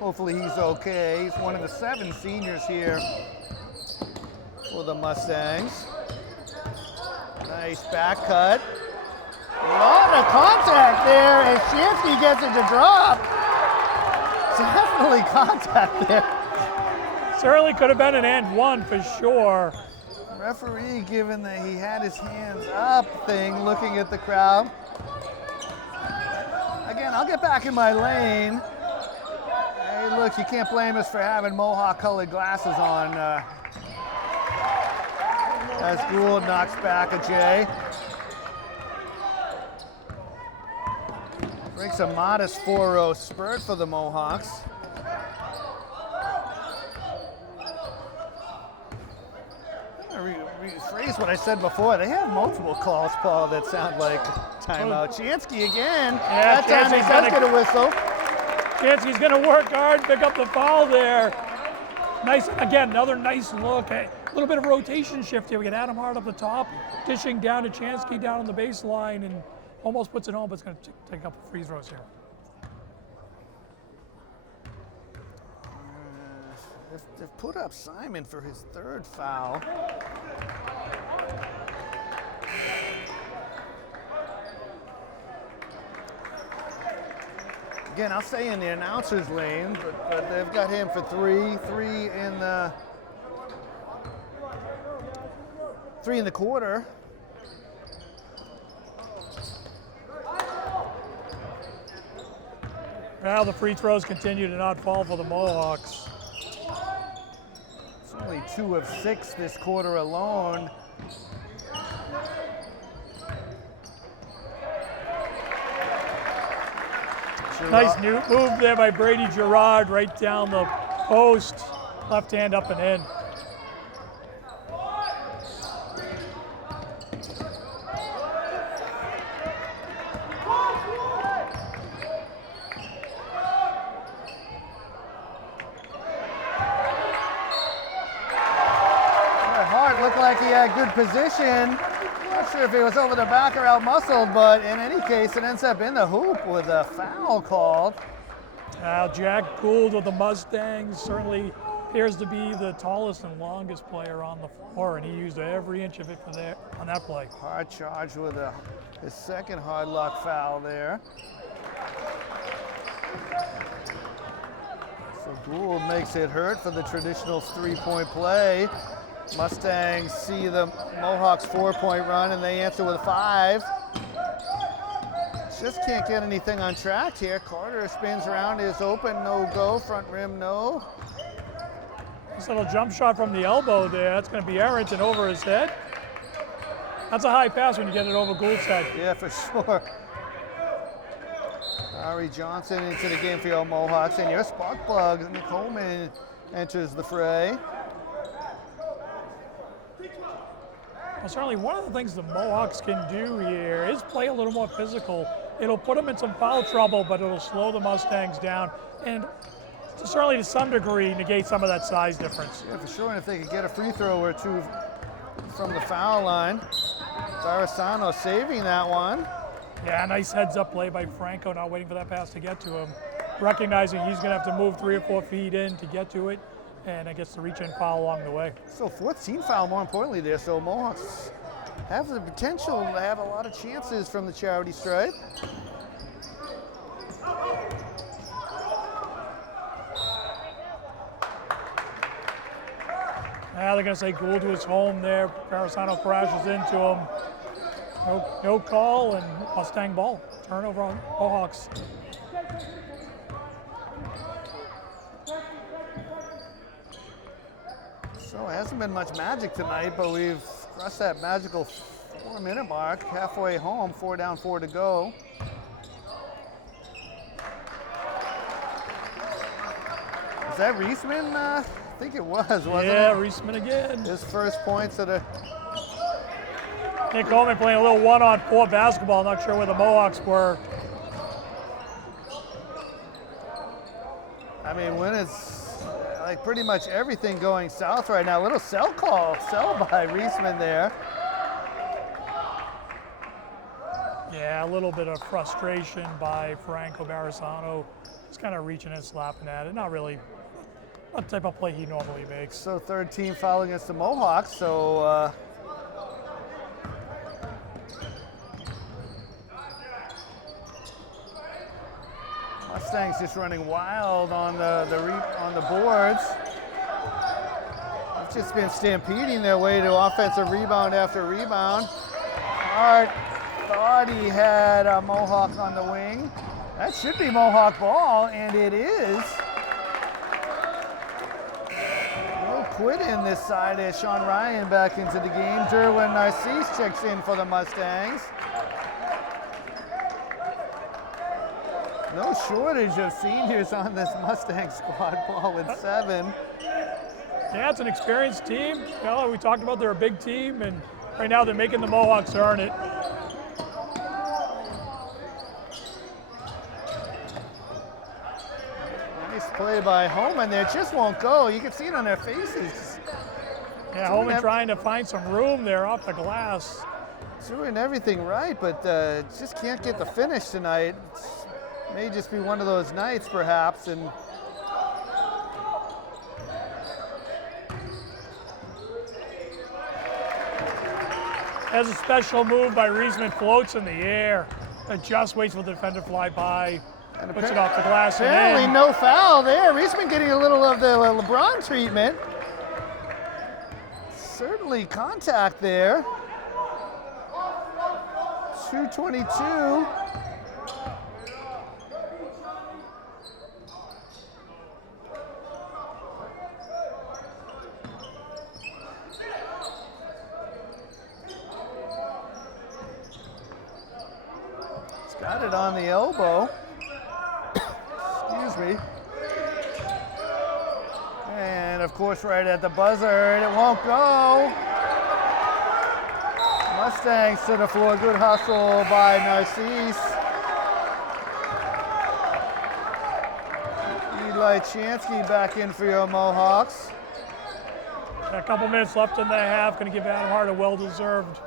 Hopefully he's okay. He's one of the 7 seniors here for the Mustangs. Nice back cut. A lot of contact there as Shansky gets it to drop. Definitely contact there. Certainly could have been an and one for sure. Referee, given that he had his hands up thing, looking at the crowd. Again, I'll get back in my lane. Hey, look, you can't blame us for having Mohawk-colored glasses on. As Gould knocks back a J. Breaks a modest 4-0 spurt for the Mohawks. I'm going to rephrase what I said before. They have multiple calls, Paul, that sound like timeout. Chansky again. Yeah, that time he does get a whistle. Chansky's going to work hard, pick up the foul there. Nice, again, another nice look. A little bit of rotation shift here. We get Adam Hart up the top, dishing down to Chansky down on the baseline, and almost puts it home, but it's going to take a couple free throws here. They've put up Simon for his 3rd foul. Again, I'll stay in the announcer's lane, but they've got him for 3 in the 3 in the quarter. Now the free throws continue to not fall for the Mohawks. It's only 2 of 6 this quarter alone. Nice new move there by Brady Gerard, right down the post, left hand up and in. Hart looked like he had good position. Not sure if he was over the back or out muscled, but in any case, it ends up in the hoop with a foul called. Now Jack Gould with the Mustangs certainly appears to be the tallest and longest player on the floor, and he used every inch of it for there on that play. Hard charge with his 2nd hard luck foul there. So Gould makes it hurt for the traditional 3-point play. Mustangs see the Mohawks 4-point run, and they answer with 5. Just can't get anything on track here. Carter spins around, is open, no go, front rim, no. This little jump shot from the elbow there, that's going to be errant and over his head. That's a high pass when you get it over Gould's head. Yeah, for sure. Ari Johnson into the game for your Mohawks, and your spark plug, Nick Holman, enters the fray. Well, certainly one of the things the Mohawks can do here is play a little more physical. It'll put them in some foul trouble, but it'll slow the Mustangs down, and certainly to some degree negate some of that size difference. Yeah, for sure, and if they could get a free throw or 2 from the foul line. Zarasano saving that one. Yeah, nice heads-up play by Franco, not waiting for that pass to get to him. Recognizing he's going to have to move 3 or 4 feet in to get to it, and it gets the reach-in foul along the way. So 4th team foul, more importantly there, so Mohawks have the potential to have a lot of chances from the charity stripe. Now they're going to say Gould to his home there. Parasano crashes into him. No call and Mustang ball. Turnover on Mohawks. So it hasn't been much magic tonight, but we've crossed that magical 4-minute mark. Halfway home, 4 down, 4 to go. Is that Reisman? I think it was, wasn't it? Yeah, Reisman again. His first points at a... Nick Coleman playing a little 1-on-4 basketball. Not sure where the Mohawks were. I mean, when it's like pretty much everything going south right now. Little sell by Reisman there. Yeah, a little bit of frustration by Franco Barisano. He's kind of reaching and slapping at it. Not really a type of play he normally makes. So third team foul against the Mohawks. So Mustangs just running wild on the boards. They've just been stampeding their way to offensive rebound after rebound. Hart thought he had a Mohawk on the wing. That should be Mohawk ball, and it is. No quit in this side as Sean Ryan back into the game. Derwin Narcisse checks in for the Mustangs. No shortage of seniors on this Mustang squad, ball with 7. Yeah, it's an experienced team. We talked about they're a big team, and right now they're making the Mohawks earn it. Nice play by Homan there. Just won't go. You can see it on their faces. Yeah, Homan trying to find some room there off the glass. Doing everything right, but just can't get the finish tonight. May just be one of those nights, perhaps, and has a special move by Reisman, floats in the air, and just waits for the defender to fly by, and puts it off the glass. Apparently, and no foul there. Reisman getting a little of the LeBron treatment. Certainly contact there. 2:22. Got it on the elbow. Excuse me. And of course, right at the buzzer, and it won't go. Mustangs to the floor. Good hustle by Narcisse. Eli Chansky back in for your Mohawks. A couple minutes left in the half. Going to give Adam Hart a well-deserved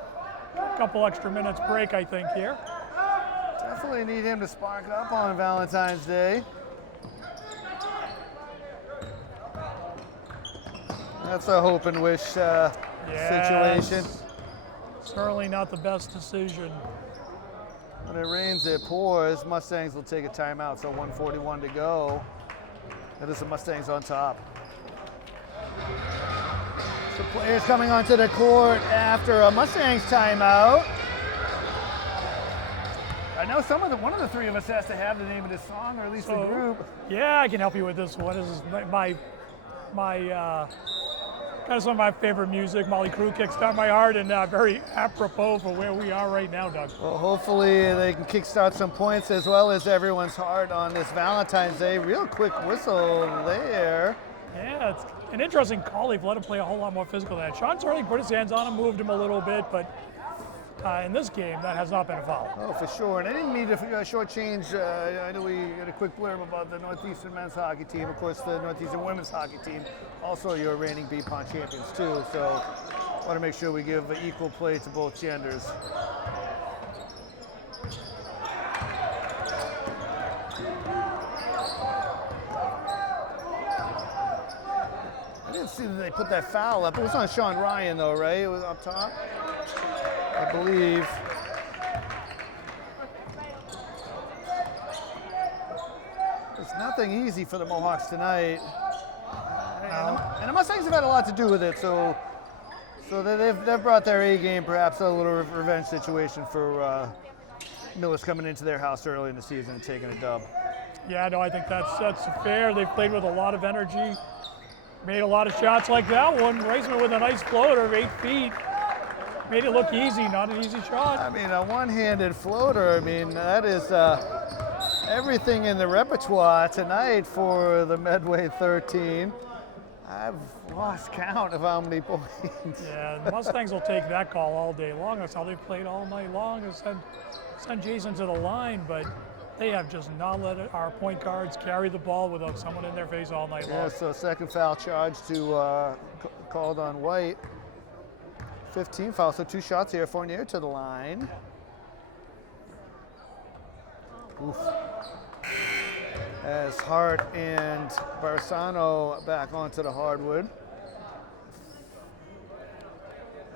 couple extra minutes break, I think, here. Definitely need him to spark up on Valentine's Day. That's a hope and wish situation. Certainly not the best decision. When it rains, it pours. Mustangs will take a timeout, so 1:41 to go. That is the Mustangs on top. So players coming onto the court after a Mustangs timeout. I know one of the three of us has to have the name of this song, or at least the group. Yeah, I can help you with this one. This is my kind of some of my favorite music. Molly Crew, Kickstart My Heart, and very apropos for where we are right now, Doug. Well, hopefully they can kickstart some points as well as everyone's heart on this Valentine's Day. Real quick whistle there. Yeah, it's an interesting call. They've let him play a whole lot more physical than that. Sean certainly put his hands on him, moved him a little bit, but in this game, that has not been a foul. Oh, for sure. And I didn't mean to shortchange. I know we had a quick blurb about the Northeastern men's hockey team. Of course, the Northeastern women's hockey team, also your reigning BPON champions too. So, want to make sure we give equal play to both genders. I didn't see that they put that foul up. It was on Sean Ryan, though, right? It was up top, I believe. It's nothing easy for the Mohawks tonight. And the Mustangs have had a lot to do with it, so So they've brought their A game, perhaps a little revenge situation for Millis coming into their house early in the season and taking a dub. Yeah, no, I think that's fair. They played with a lot of energy, made a lot of shots like that one. Reisman with a nice floater of 8 feet. Made it look easy, not an easy shot. I mean, a one-handed floater, I mean, that is everything in the repertoire tonight for the Medway 13. I've lost count of how many points. Yeah, the Mustangs will take that call all day long. That's how they've played all night long, is send Jason to the line, but they have just not let our point guards carry the ball without someone in their face all night long. Yeah, so second foul charge to called on White. 15 fouls, so 2 shots here. Fournier to the line. Oof. As Hart and Barsano back onto the hardwood.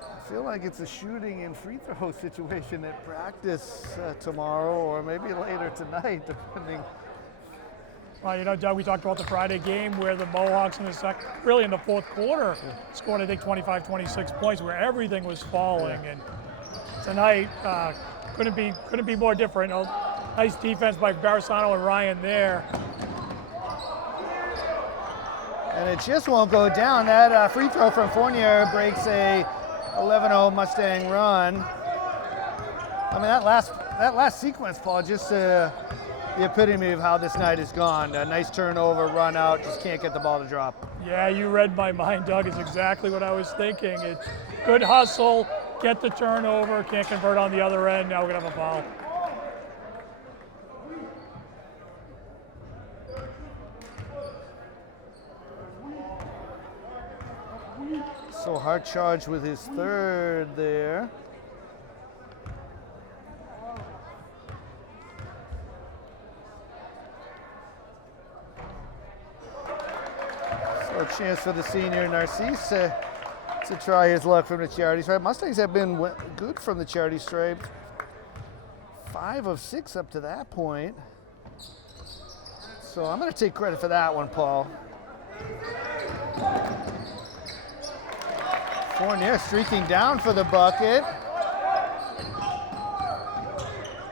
I feel like it's a shooting and free throw situation at practice tomorrow or maybe later tonight, depending. Well, you know, Doug, we talked about the Friday game where the Mohawks in really in the fourth quarter, scored, I think, 25, 26 points where everything was falling. And tonight, couldn't be more different. You know, nice defense by Barisano and Ryan there. And it just won't go down. That free throw from Fournier breaks a 11-0 Mustang run. I mean, that last sequence, Paul, just the epitome of how this night has gone. A nice turnover, run out, just can't get the ball to drop. Yeah, you read my mind, Doug. It's exactly what I was thinking. It's good hustle, get the turnover, can't convert on the other end. Now we're going to have a foul. So Hart charged with his third there. So a chance for the senior Narcisse to try his luck from the charity stripe. Mustangs have been good from the charity stripe. 5 of 6 up to that point. So I'm going to take credit for that one, Paul. Fournier streaking down for the bucket.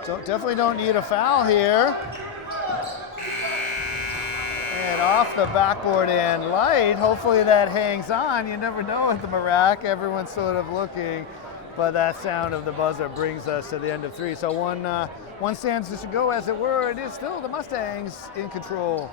So definitely don't need a foul here. And off the backboard and light. Hopefully that hangs on. You never know with the Marac. Everyone's sort of looking. But that sound of the buzzer brings us to the end of 3. So one stands to go, as it were. It is still the Mustangs in control.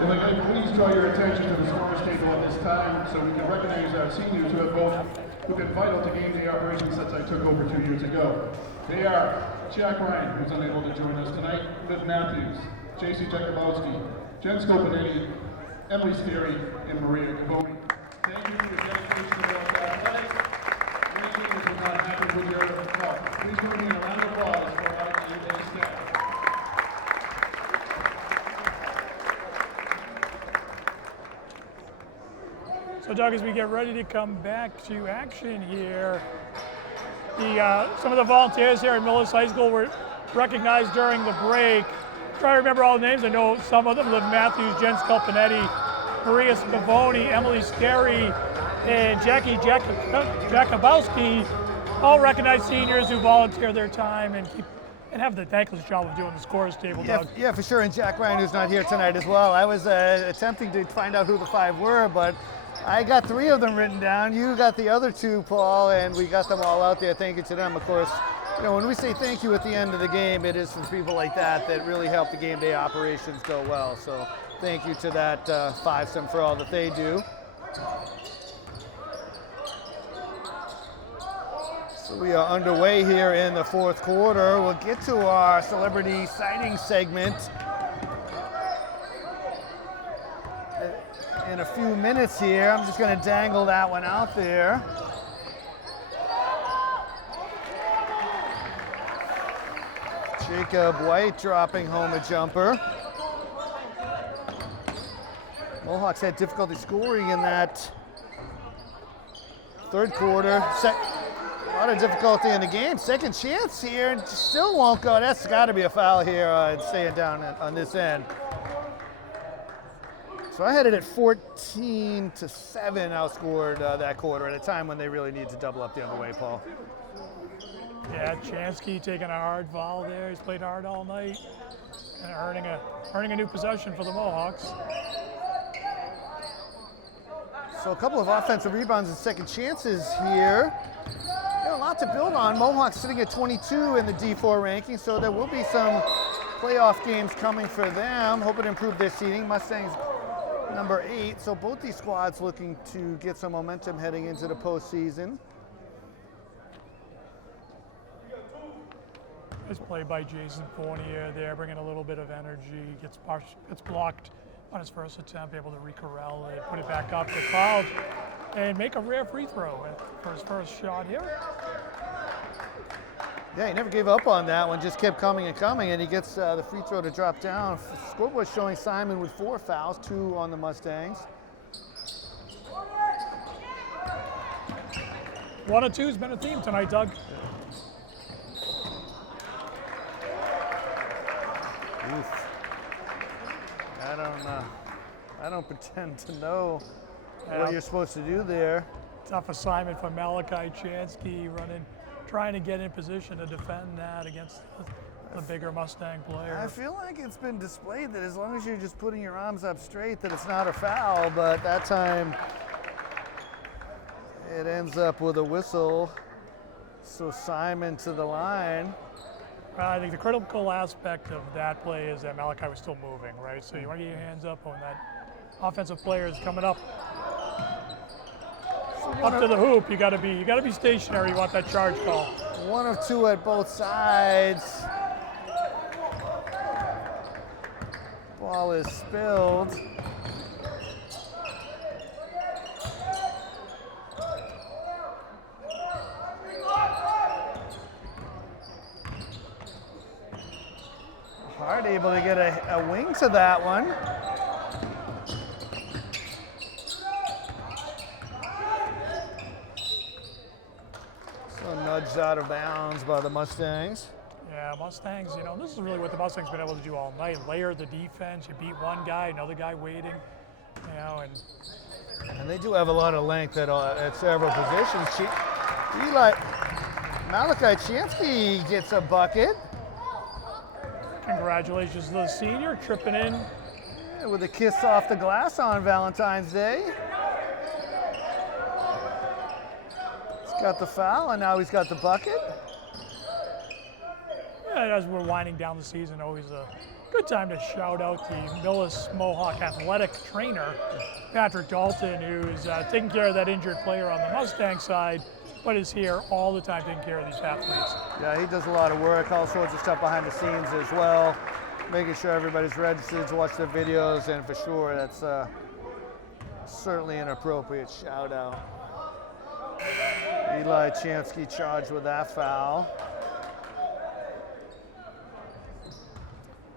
If I could please draw your attention to the scorers table at this time so we can recognize our seniors who've been vital to game-day operations since I took over 2 years ago. They are Jack Ryan, who's unable to join us tonight, Liv Matthews, J.C. Jakubowski, Jen Scopanetti, Emily Sperry, and Maria Cavoni. Thank you for your dedication to our athletics. Many seniors will not happen with your help. Please join me in a round of applause for our game-day staff. So, Doug, as we get ready to come back to action here, some of the volunteers here at Millis High School were recognized during the break. Try to remember all the names. I know some of them: Liv Matthews, Jen Sculpinetti, Maria Scavoni, Emily Sterry, and Jackie Jakubowski. All recognized seniors who volunteer their time and have the thankless job of doing the scores table, Doug. Yeah, for sure. And Jack Ryan, who's not here tonight as well. I was attempting to find out who the 5 were, but I got 3 of them written down. You got the other 2, Paul, and we got them all out there. Thank you to them. Of course, you know, when we say thank you at the end of the game, it is for people like that really help the game day operations go well. So thank you to that 5-some for all that they do. So we are underway here in the fourth quarter. We'll get to our celebrity signing segment in a few minutes here. I'm just going to dangle that one out there. Jacob White dropping home a jumper. Mohawks had difficulty scoring in that third quarter. A lot of difficulty in the game. Second chance here and still won't go. That's got to be a foul here and staying down on this end. So I had it at 14-7 outscored that quarter at a time when they really need to double up the other way, Paul. Yeah, Chansky taking a hard foul there. He's played hard all night and earning a new possession for the Mohawks. So a couple of offensive rebounds and second chances here. A lot to build on. Mohawks sitting at 22 in the D4 ranking, so there will be some playoff games coming for them. Hoping to improve their seeding. Mustangs number 8, so both these squads looking to get some momentum heading into the postseason. Nice play by Jason Fournier there, bringing a little bit of energy. Gets blocked on his first attempt, able to re-corral it, put it back up to foul, and make a rare free throw for his first shot here. Yeah, he never gave up on that one, just kept coming and coming, and he gets the free throw to drop down. Scoreboard showing Simon with 4 fouls, 2 on the Mustangs. 1 or 2's been a theme tonight, Doug. Oof. I don't pretend to know what you're supposed to do there. Tough assignment for Malachi Chansky, trying to get in position to defend that against the bigger Mustang player. I feel like it's been displayed that as long as you're just putting your arms up straight that it's not a foul, but that time it ends up with a whistle. So Simon to the line. I think the critical aspect of that play is that Malachi was still moving, right? So you want to get your hands up when that offensive player is coming up to the hoop. You got to be stationary. You want that charge call. 1 of 2 at both sides. Ball is spilled. Hard able to get a wing to that one. So nudged out of bounds by the Mustangs. Yeah, Mustangs, this is really what the Mustangs been able to do all night. Layer the defense, you beat one guy, another guy waiting, and they do have a lot of length at several positions. Malachi Chansky gets a bucket. Congratulations to the senior, tripping in. Yeah, with a kiss off the glass on Valentine's Day. He's got the foul, and now he's got the bucket. Yeah, as we're winding down the season, always a good time to shout out the Millis Mohawk athletic trainer, Patrick Dalton, who's taking care of that injured player on the Mustang side, but is here all the time taking care of these athletes. Yeah, he does a lot of work, all sorts of stuff behind the scenes as well, making sure everybody's registered to watch the videos, and for sure that's certainly an appropriate shout out. Eli Chansky charged with that foul.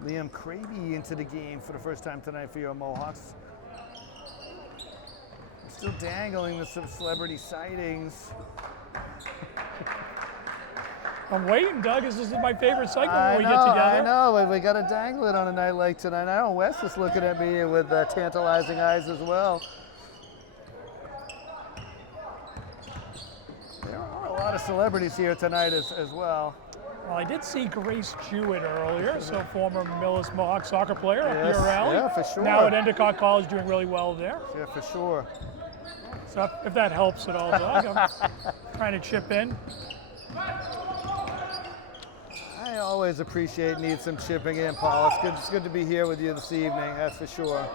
Liam Craby into the game for the first time tonight for your Mohawks. Still dangling with some celebrity sightings. I'm waiting, Doug. This is my favorite segment when we get together. I know, but we got to dangle it on a night like tonight. I know Wes is looking at me with tantalizing eyes as well. There are a lot of celebrities here tonight as well. Well, I did see Grace Jewett earlier, so former Millis Mohawk soccer player up Yes, your alley. yeah, for sure. Now at Endicott College, doing really well there. Yeah, for sure. So if that helps at all, Doug, I'm trying to chip in. I always need some chipping in, Paul. It's good to be here with you this evening, that's for sure.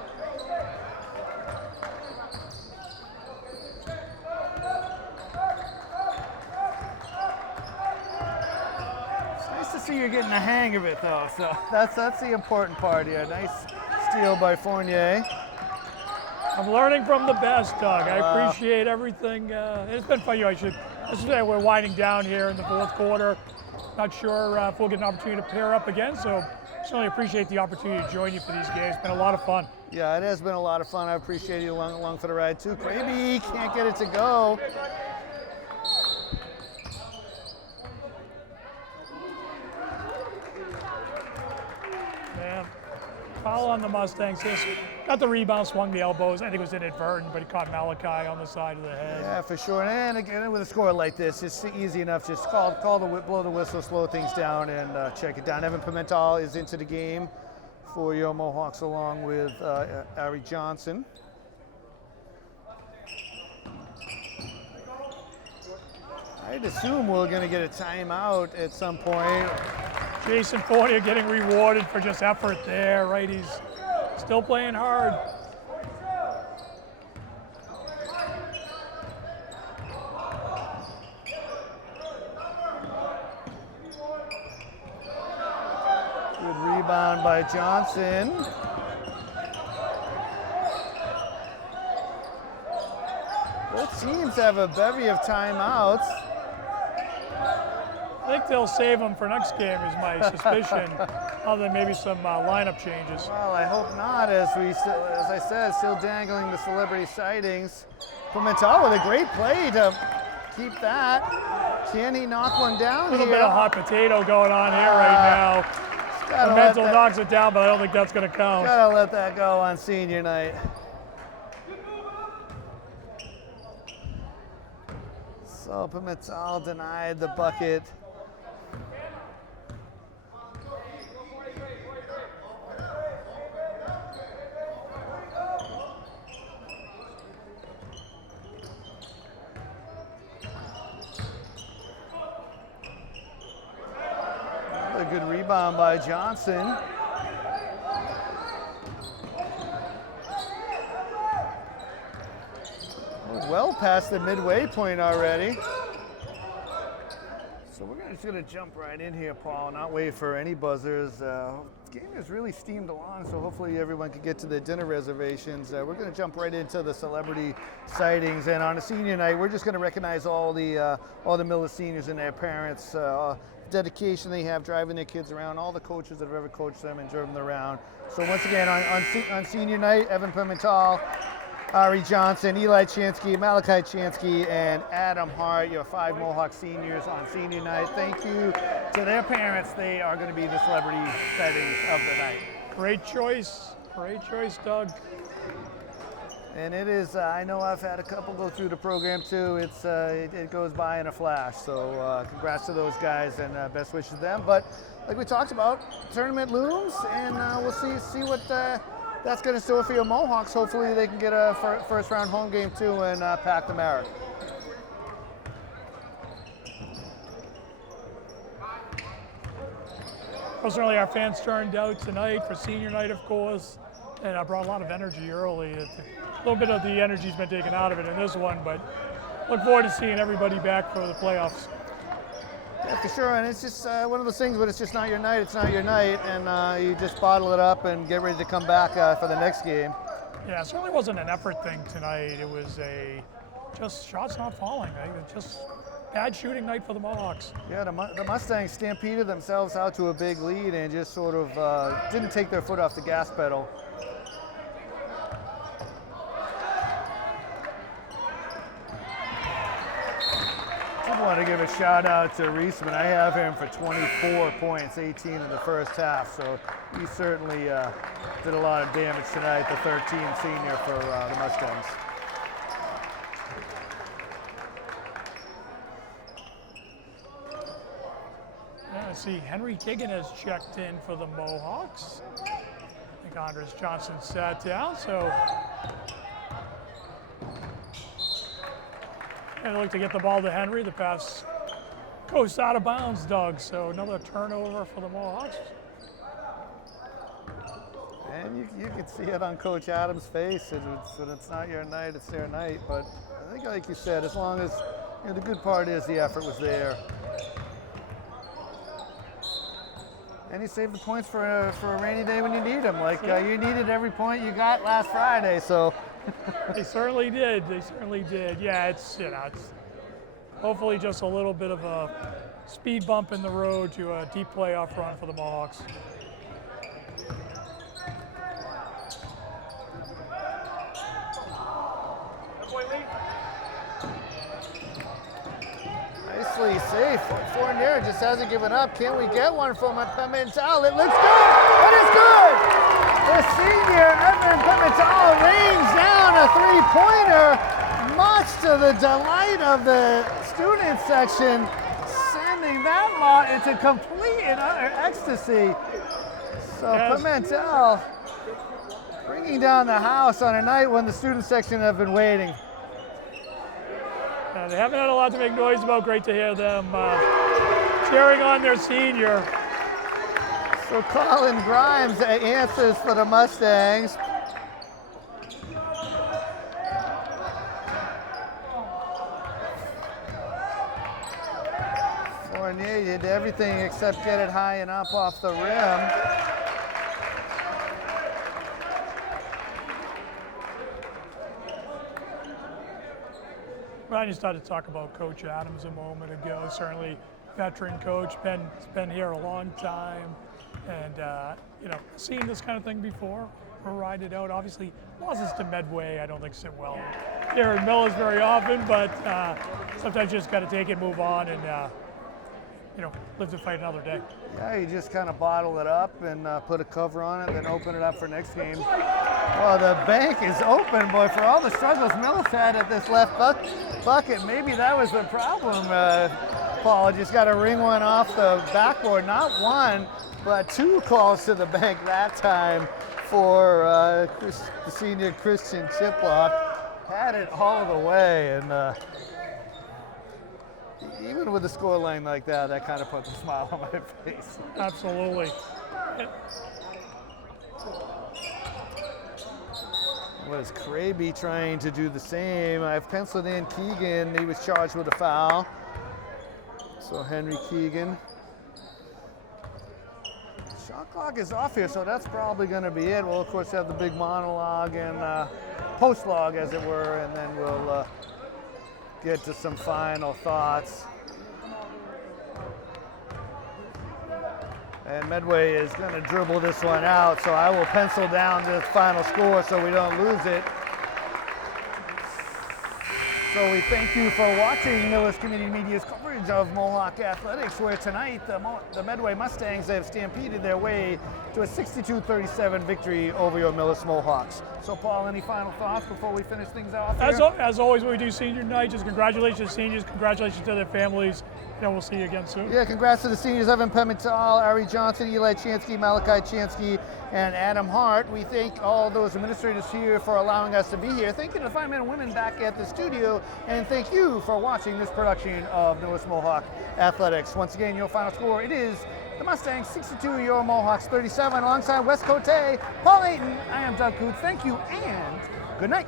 It's nice to see you're getting the hang of it, though. So that's the important part here. Nice steal by Fournier. I'm learning from the best, Doug. I appreciate everything. It's been fun. We're winding down here in the fourth quarter. Not sure if we'll get an opportunity to pair up again, so certainly appreciate the opportunity to join you for these games. It's been a lot of fun. Yeah, it has been a lot of fun. I appreciate you along for the ride too. Craby can't get it to go. on the Mustangs here. Got the rebound, swung the elbows. I think it was inadvertent, but he caught Malachi on the side of the head. Yeah, for sure. And again, with a score like this, it's easy enough. Just blow the whistle, slow things down, and check it down. Evan Pimentel is into the game for your Mohawks, along with Ari Johnson. I'd assume we're going to get a timeout at some point. Jason Fournier getting rewarded for just effort there, right? He's still playing hard. Good rebound by Johnson. Both teams have a bevy of timeouts. I think they'll save him for next game, is my suspicion, other than maybe some lineup changes. Well, I hope not, as I said, still dangling the celebrity sightings. Pimentel with a great play to keep that. Can he knock one down A little here? bit of hot potato going on here right now. Pimentel knocks it down, but I don't think that's going to count. Gotta let that go on senior night. So Pimentel denied the bucket. A good rebound by Johnson. We're well past the midway point already. So we're just going to jump right in here, Paul, not wait for any buzzers. The game has really steamed along, so hopefully everyone can get to their dinner reservations. We're going to jump right into the celebrity sightings, and on a senior night, we're just going to recognize all the Miller seniors and their parents. Dedication they have driving their kids around, all the coaches that have ever coached them and driven them around. So once again, on senior night, Evan Pimentel, Ari Johnson, Eli Chansky, Malachi Chansky, and Adam Hart, your 5 Mohawk seniors on senior night. Thank you to their parents. They are going to be the celebrity sightings of the night. Great choice, Doug. And it is, I know I've had a couple go through the program too. It goes by in a flash. So congrats to those guys, and best wishes to them. But like we talked about, tournament looms, and we'll see what that's going to store for your Mohawks. Hopefully they can get a first round home game too and pack the Merrick. Well, certainly our fans turned out tonight for senior night, of course, and I brought a lot of energy early. A little bit of the energy's been taken out of it in this one, but look forward to seeing everybody back for the playoffs. Yeah, for sure, and it's just one of those things when it's just not your night, it's not your night, and you just bottle it up and get ready to come back for the next game. Yeah, it certainly wasn't an effort thing tonight. It was just shots not falling. Just bad shooting night for the Mohawks. Yeah, the Mustangs stampeded themselves out to a big lead and just sort of didn't take their foot off the gas pedal. I want to give a shout out to Reisman. I have him for 24 points, 18 in the first half, so he certainly did a lot of damage tonight, the 13 senior for the Mustangs. Yeah, I see Henry Kiggin has checked in for the Mohawks. I think Andres Johnson sat down, so and they look to get the ball to Henry. The pass goes out of bounds, Doug. So another turnover for the Mohawks. And you can see it on Coach Adams' face. It's not your night, it's their night. But I think, like you said, as long as the good part is the effort was there. And you saved the points for a rainy day when you need them. Like you needed every point you got last Friday. So. They certainly did. Yeah, it's hopefully just a little bit of a speed bump in the road to a deep playoff run for the Mohawks. Nicely safe. Fournier just hasn't given up. Can we get one from Pimentel? It looks good. It is good. The senior Evan Pimentel rains down a three-pointer, much to the delight of the student section, sending that lot into complete and utter ecstasy. So Yes. Pimentel bringing down the house on a night when the student section have been waiting. They haven't had a lot to make noise about. Great to hear them cheering on their senior. So Colin Grimes answers for the Mustangs. Fournier did everything except get it high and up off the rim. Ryan, you started to talk about Coach Adams a moment ago. Certainly, veteran coach, been here a long time, and seen this kind of thing before. Or ride it out. Obviously, losses to Medway, I don't think sit well here in Millis very often, but sometimes you just got to take it, move on, and live to fight another day. Yeah, you just kind of bottle it up and put a cover on it, then open it up for next game. Well, the bank is open, boy, for all the struggles Millis had at this left bucket. Maybe that was the problem, Paul. Just got to ring one off the backboard. Not one, but two calls to the bank that time for the senior Christian Chiplock. Had it all the way, and even with a score line like that, that kind of puts a smile on my face. Absolutely. Was Kraby trying to do the same? I've penciled in Keegan. He was charged with a foul. So Henry Keegan. Shot clock is off here, so that's probably going to be it. We'll, of course, have the big monologue and post-log, as it were, and then we'll get to some final thoughts. And Medway is going to dribble this one out, so I will pencil down the final score so we don't lose it. So we thank you for watching Millis Community Media's coverage of Mohawk Athletics, where tonight the Medway Mustangs have stampeded their way to a 62-37 victory over your Millis Mohawks. So Paul, any final thoughts before we finish things off here? As always, when we do senior night, just congratulations to seniors, congratulations to their families, and we'll see you again soon. Yeah, congrats to the seniors, Evan Pimentel, Ari Johnson, Eli Chansky, Malachi Chansky, and Adam Hart. We thank all those administrators here for allowing us to be here. Thank you to the fine men and women back at the studio, and thank you for watching this production of Millis Mohawk Athletics. Once again, your final score, it is the Mustangs 62, your Mohawks 37. Alongside West Cote, Paul Ayton, I am Doug Coots. Thank you and good night.